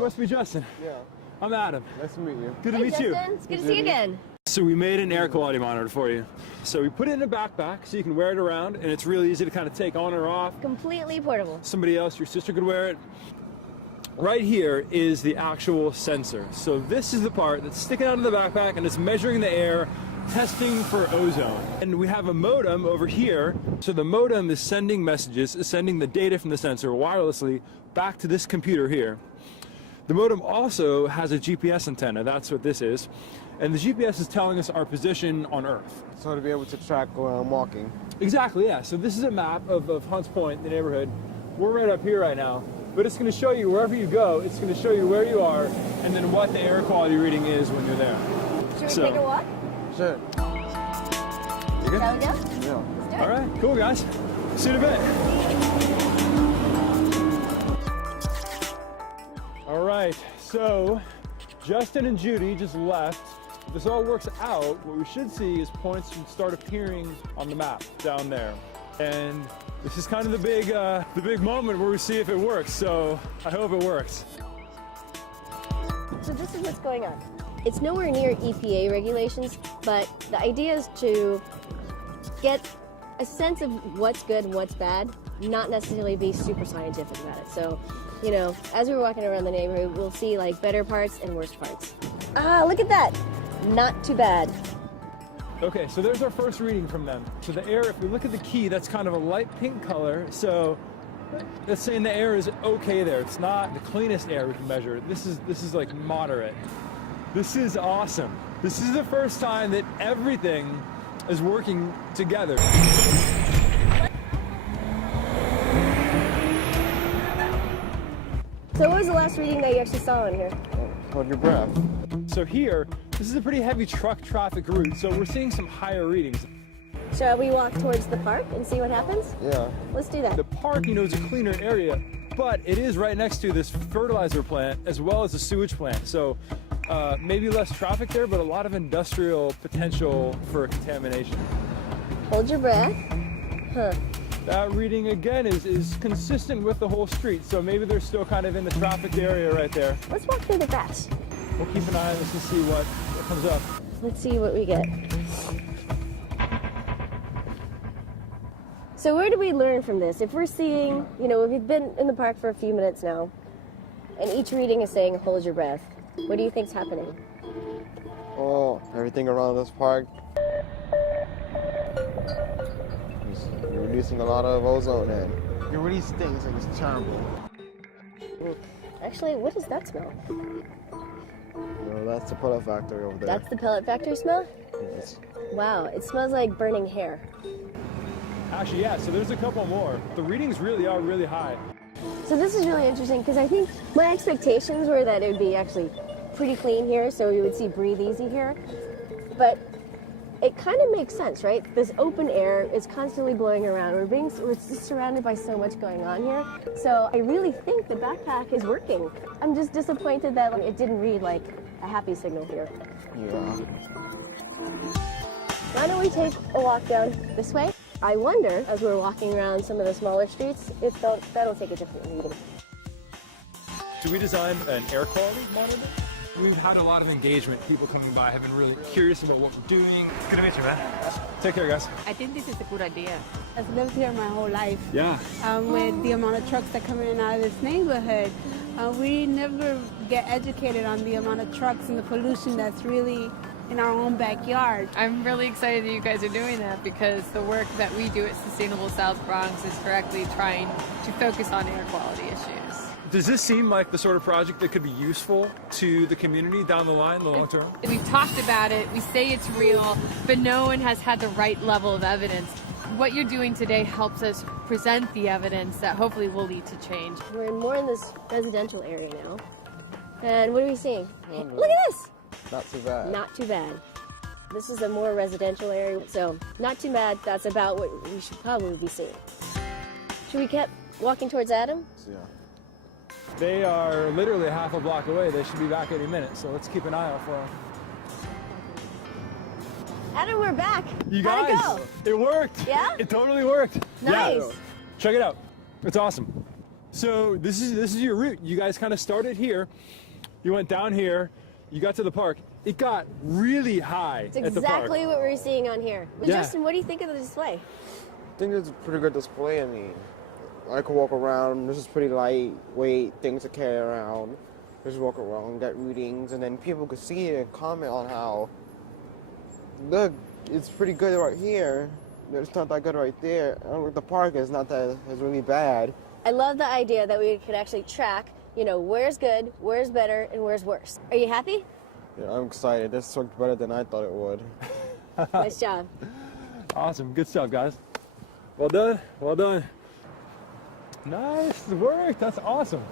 must be Justin. Yeah. I'm Adam. Nice to meet you. Good to meet Justin. you. It's good to see you again. So we made an air quality monitor for you. So we put it in a backpack so you can wear it around, and it's really easy to kind of take on or off. Completely portable. Somebody else, your sister could wear it. Right here is the actual sensor. So this is the part that's sticking out of the backpack, and it's measuring the air, testing for ozone. And we have a modem over here. So the modem is sending messages, sending the data from the sensor wirelessly back to this computer here. The modem also has a GPS antenna, that's what this is. And the GPS is telling us our position on Earth. So to be able to track where I'm walking. Exactly, yeah. So this is a map of Hunts Point, the neighborhood. We're right up here right now. But it's going to show you wherever you go, it's going to show you where you are and then what the air quality reading is when you're there. Should we take a walk? Sure. You good? Shall we go? Yeah. Let's do it. All right, cool guys. See you in a bit. All right, so Justin and Judy just left. If this all works out, what we should see is points should start appearing on the map down there. And this is kind of the big moment where we see if it works. So I hope it works. So this is what's going on. It's nowhere near EPA regulations, but the idea is to get a sense of what's good and what's bad, not necessarily be super scientific about it. So, you know, as we're walking around the neighborhood, we'll see like better parts and worse parts. Ah, look at that. Not too bad. Okay, so there's our first reading from them. So the air, if we look at the key, that's kind of a light pink color. So that's saying the air is okay there. It's not the cleanest air we can measure. This is like moderate. This is awesome. This is the first time that everything is working together. So what was the last reading that you actually saw in here? Hold your breath. So here, this is a pretty heavy truck traffic route, so we're seeing some higher readings. Shall we walk towards the park and see what happens? Yeah. Let's do that. The park, you know, is a cleaner area, but it is right next to this fertilizer plant as well as a sewage plant. So maybe less traffic there, but a lot of industrial potential for contamination. Hold your breath. Huh. That reading again is consistent with the whole street, so maybe they're still kind of in the trafficked area right there. Let's walk through the grass. We'll keep an eye on this and see what comes up. Let's see what we get. So where do we learn from this? If we're seeing, you know, we've been in the park for a few minutes now, and each reading is saying, hold your breath. What do you think's happening? Oh, everything around this park is reducing a lot of ozone in. It really stinks and it's terrible. Actually, what does that smell? No, that's the pellet factory over there. That's the pellet factory smell? Yes. Wow, it smells like burning hair. Actually, yeah, so there's a couple more. The readings really are really high. So this is really interesting because I think my expectations were that it would be actually pretty clean here, so we would see breathe easy here. But it kind of makes sense, right? This open air is constantly blowing around. We're just surrounded by so much going on here. So I really think the backpack is working. I'm just disappointed that it didn't read like a happy signal here. Yeah. Why don't we take a walk down this way? I wonder, as we're walking around some of the smaller streets, if that'll take a different reading. So we designed an air quality monitor. We've had a lot of engagement. People coming by have been really curious about what we're doing. Good to meet you, man. Take care, guys. I think this is a good idea. I've lived here my whole life. Yeah. With the amount of trucks that come in and out of this neighborhood, we never get educated on the amount of trucks and the pollution that's really in our own backyard. I'm really excited that you guys are doing that because the work that we do at Sustainable South Bronx is directly trying to focus on air quality issues. Does this seem like the sort of project that could be useful to the community down the line, in the long term? We've talked about it, we say it's real, but no one has had the right level of evidence. What you're doing today helps us present the evidence that hopefully will lead to change. We're more in this residential area now. And what are we seeing? Look at this! Not too bad. Not too bad. This is a more residential area, so not too bad. That's about what we should probably be seeing. Should we keep walking towards Adam? Yeah. They are literally half a block away. They should be back any minute, so let's keep an eye out for them. Adam, we're back. You How'd guys, it go? it worked. Yeah? It totally worked. Nice. Yeah. Check it out. It's awesome. So this is your route. You guys kind of started here. You went down here. You got to the park. It got really high It's at the park. exactly what we're seeing on here. Well, Yeah. Justin, what do you think of the display? I think it's a pretty good display. I mean, I could walk around. This is pretty lightweight things to carry around. Just walk around, get readings, and then people could see it and comment on how, look, it's pretty good right here. It's not that good right there. The park is not that, it's really bad. I love the idea that we could actually track, you know, where's good, where's better, and where's worse. Are you happy? Yeah, I'm excited. This worked better than I thought it would. Nice job. Awesome. Good stuff, guys. Well done. Well done. Nice work. That's awesome.